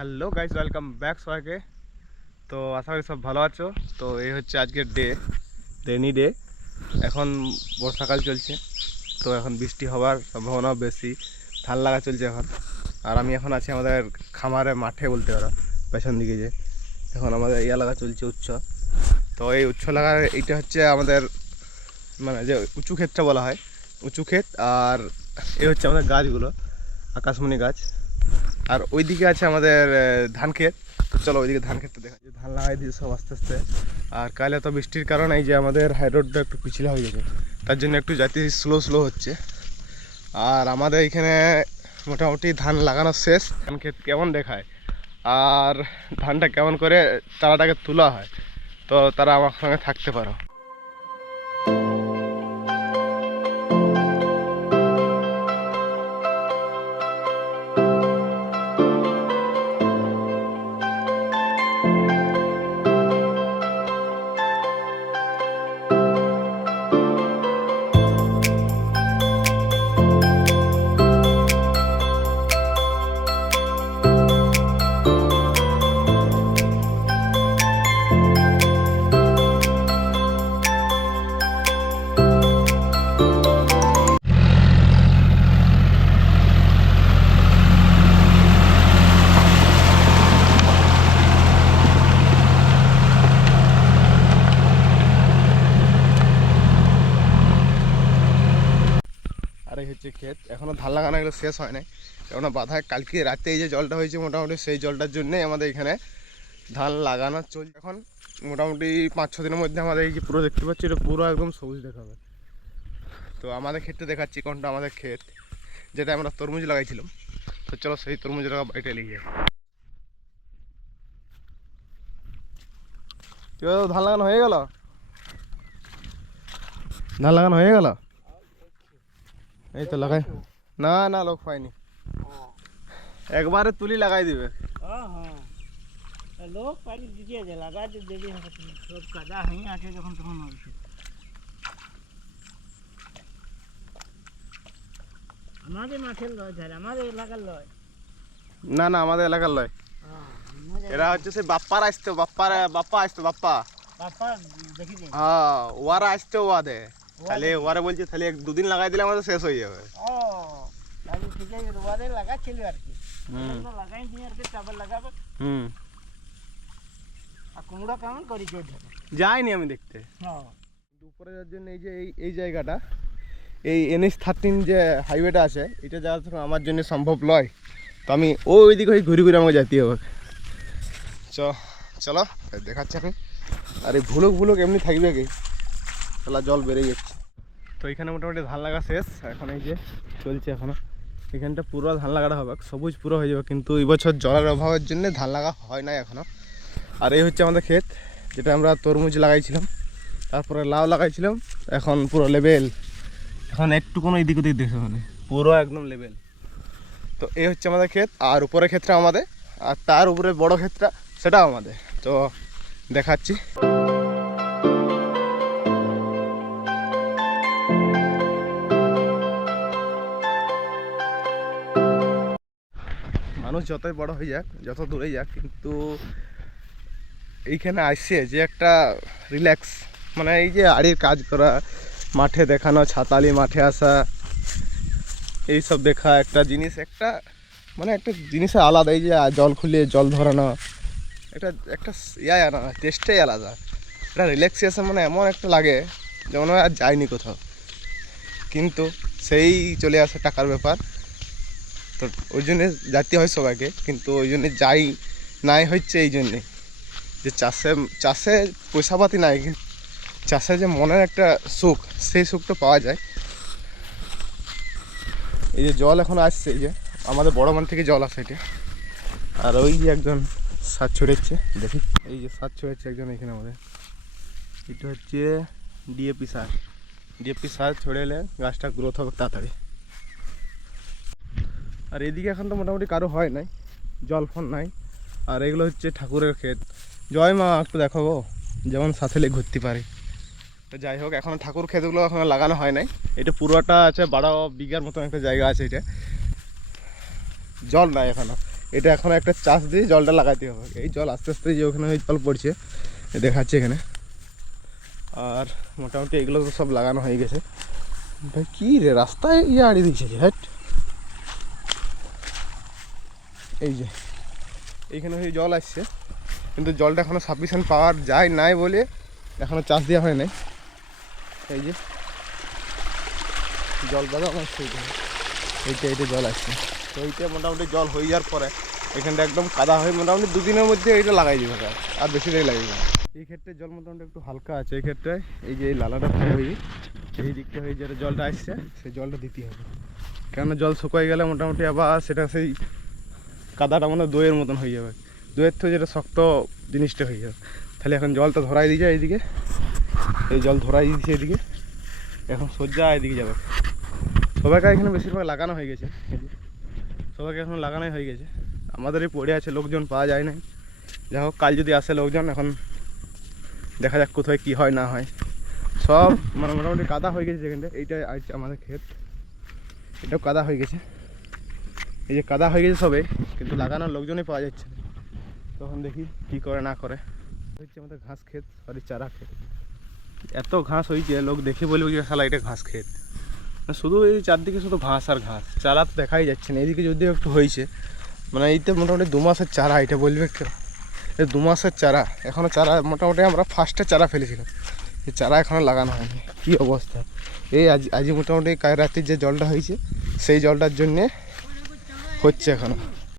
Hello guys, welcome back সবাইকে। তো আশা করি সব ভালো আছো। তো এই হচ্ছে আজকের রেনি ডে। এখন বর্ষাকাল চলছে, তো এখন বৃষ্টি হওয়ার সম্ভাবনাও বেশি। ধান লাগা চলছে এখন। আর আমি এখন আছি আমাদের খামারে মাঠে বলতে পারো, পেছন দিকে যে এখন আমাদের লাগা চলছে উচ্চ। তো এই উচ্চ লাগার এইটা হচ্ছে আমাদের মানে যে উঁচু ক্ষেতটা বলা হয়, উঁচু ক্ষেত। আর এই হচ্ছে আমাদের গাছগুলো, আকাশমণি গাছ। আর ওইদিকে আছে আমাদের ধান ক্ষেত। তো চলো ওইদিকে ধান ক্ষেতটা দেখা যায়। ধান লাগাই দিয়েছে সব আস্তে আস্তে। আর কাল এত বৃষ্টির কারণে এই যে আমাদের হাই রোডটা একটু পিছলা হয়ে গেছে, তার জন্য একটু যাতে স্লো হচ্ছে। আর আমাদের এখানে মোটামুটি ধান লাগানো শেষ। ধান ক্ষেত কেমন দেখায় আর ধানটা কেমন করে চারাটাকে তোলা হয়, তো তারা আমার সঙ্গে থাকতে পারো। আর এই হচ্ছে ক্ষেত, এখনও ধান লাগানো এগুলো শেষ হয় নাই, কেননা বাধায় কালকে রাতে এই যে জলটা হয়েছে মোটামুটি সেই জলটার জন্যই আমাদের এখানে ধান লাগানো চলছে। এখন মোটামুটি 5-6 দিনের মধ্যে আমাদের এই যে পুরো দেখতে পাচ্ছি, এটা পুরো একদম সবুজ দেখাবে। তো আমাদের ক্ষেত্রে দেখাচ্ছি কোনটা আমাদের ক্ষেত, যেটা আমরা তরমুজ লাগাইছিলাম। তো চলো সেই তরমুজ লাগা বাড়িটা নিয়ে যাই। ধান লাগানো হয়ে গেল, ধান লাগানো হয়ে গেল। এই তো লাগাই, না না লোক পাইনি, একবারে তুলি লাগাই দিবে। লোক পানি দিয়ে দে, লাগা দেবে সব কাদা হয়ে আছে যখন তখন হবে। আমাদের মাঠের লয় ধারে, আমাদের এলাকার লয়। না না, আমাদের এলাকার লয়। এরা হচ্ছে সেই বাপ্পার আসতো, বাপ্পা আসতো, বাপ্পা দেখি হ্যাঁ, ওয়ারা আসতো ওয়াদে। তাহলে ওয়ারে বলছে তাহলে 2 দিন লাগাই দিলে আমাদের শেষ হয়ে যাবে। ও তাহলে ঠিক আছে, ওদের লাগাচ্ছিল আর কি। লাগাই দিয়ে আর কি চাবল লাগাবে। আর কুমড়া কেমন করেছে যাইনি আমি দেখতে। দুপুরে যাওয়ার জন্য এই যে এই জায়গাটা, এই NH-13 যে হাইওয়েটা আছে, এটা যাওয়া তো আমার জন্য সম্ভব নয়। তো আমি ওইদিকে ঘুরে আমাকে যেতে হবে। চলো দেখাচ্ছি আমি। আর এই ভুলুক এমনি থাকবে কি, তাহলে জল বেড়ে যাচ্ছে। তো এখানে মোটামুটি ধান লাগা শেষ, এখন এই যে চলছে এখনো। এখানটা পুরো ধান লাগাটা হবে, সবুজ পুরো হয়ে যাবে, কিন্তু এই বছর জলের অভাবের জন্য ধান লাগা হয় নাই এখনো। আর এই হচ্ছে আমাদের ক্ষেত, যেটা আমরা তরমুজ লাগাইছিলাম, তারপরে লাউ লাগাইছিলাম। এখন পুরো লেভেল, এখন একটু কোনো এদিক ওদিক দেখে মানে পুরো একদম লেভেল। তো এই হচ্ছে আমাদের ক্ষেত, আর উপরে ক্ষেতটা আমাদের, আর তার উপরে বড় ক্ষেতটা সেটাও আমাদের। তো দেখাচ্ছি। মানুষ যতই বড় হয়ে যাক, যত দূরে যাক, কিন্তু এইখানে আসছে যে একটা রিল্যাক্স, মানে এই যে আড়ির কাজ করা, মাঠে দেখানো, ছাতালি মাঠে আসা, এইসব দেখা একটা জিনিস, একটা মানে একটা জিনিসের আলাদা। এই যে জল খুলে জল ধরানো, একটা একটা আনা টেস্টটাই আলাদা। এটা রিল্যাক্সেশন, মানে এমন একটা লাগে যেমন আর যায়নি কোথাও, কিন্তু সেই চলে আসে টাকার ব্যাপার। তো ওই জন্যে যাতে হয় সবাইকে, কিন্তু ওই জন্যে যাই নাই হচ্ছে এই জন্যে যে চাষে পয়সাপাতি নাই, কিন্তু চাষে যে মনের একটা সুখ, সেই সুখটা পাওয়া যায়। এই যে জল এখন আসছে, এই যে আমাদের বড় মান থেকে জল আসে এটা। আর ওই যে একজন সার ছড়াচ্ছে, দেখি এই যে সার ছড়াচ্ছে একজন এখানে আমাদের। এটা হচ্ছে ডিএপি সার ছড়ালে গাছটা গ্রোথ হবে তাড়াতাড়ি। আর এদিকে এখন তো মোটামুটি কারো হয় নাই, জল ফল নাই। আর এগুলো হচ্ছে ঠাকুরের ক্ষেত। জয় মা, একটু দেখাবো যেমন সাথে লেগে ঘুরতে পারি। তো যাই হোক, এখন ঠাকুর ক্ষেতগুলো এখন লাগানো হয় নাই। এটা পুরোটা আছে 12 বিঘার মতন একটা জায়গা আছে। এটা জল নাই এখনো, এটা এখন একটা চাষ দিয়ে জলটা লাগাতে হবে। এই জল আস্তে আস্তে যে ওখানে জল পড়ছে দেখাচ্ছে এখানে। আর মোটামুটি এগুলো তো সব লাগানো হয়ে গেছে। ভাই কী রে রাস্তায় আড়িয়ে দিচ্ছে হ্যাট। এই যে এইখানে হয়ে জল আসছে, কিন্তু জলটা এখনও সাফিসিয়েন্ট পাওয়ার যায় নাই বলে এখনও চাষ দেওয়া হয় নাই। এই যে জল বাঁধা আমার এইটা জল আসছে। তো এইটা মোটামুটি জল হয়ে যাওয়ার পরে এখানটা একদম কাদা হয়ে মোটামুটি 2 দিনের মধ্যে এইটা লাগাই দেবে আর বেশি দেরি লাগবে না। এই ক্ষেত্রে জল মোটামুটি একটু হালকা আছে। এই ক্ষেত্রে এই যে এই লালাটা হয়ে এই দিকটা হয়ে যেটা জলটা আসছে সেই জলটা দিতে হবে, কেননা জল শুকাই গেলে মোটামুটি আবার সেটা সেই কাদাটা মানে দইয়ের মতন হয়ে যাবে, দইয়ের তো যেটা শক্ত জিনিসটা হয়ে যাবে। তাহলে এখন জলটা ধরাই দিয়ে যায় এইদিকে, এই জল ধরাই দিচ্ছে এইদিকে, এখন সজ্জা এদিকে যাবে। সবাইকে এখানে বেশিরভাগ লাগানো হয়ে গেছে, সবাইকে এখন লাগানোই হয়ে গেছে। আমাদের এই পড়ে আছে, লোকজন পাওয়া যায় নাই। যাই হোক কাল যদি আসে লোকজন, এখন দেখা যাক কোথায় কি হয় না হয়। সব মানে মোটামুটি কাদা হয়ে গেছে যেখানটা। এইটা আছে আমাদের ক্ষেত, এটাও কাদা হয়ে গেছে। এই যে কাদা হয়ে গেছে সবে, কিন্তু লাগানোর লোকজনই পাওয়া যাচ্ছে না। তখন দেখি কি করে না করে। হচ্ছে আমাদের ঘাস ক্ষেত, সরি চারা ক্ষেত। এত ঘাস হয়েছে লোক দেখে বলবে যে শালা এটা ঘাস ক্ষেত। শুধু এই চারদিকে শুধু ঘাস আর ঘাস, চারা তো দেখাই যাচ্ছে না। এইদিকে যদিও একটু হয়েছে, মানে এইতে মোটামুটি 2 মাসের চারা। এটা বলবে কেউ এই 2 মাসের চারা, এখনও চারা মোটামুটি আমরা ফার্স্টে চারা ফেলেছিলাম, এই চারা এখনও লাগানো হয়নি। কী অবস্থা! এই আজ মোটামুটি কাল রাতে যে জলটা হয়েছে সেই জলটার জন্যে হচ্ছে এখনও।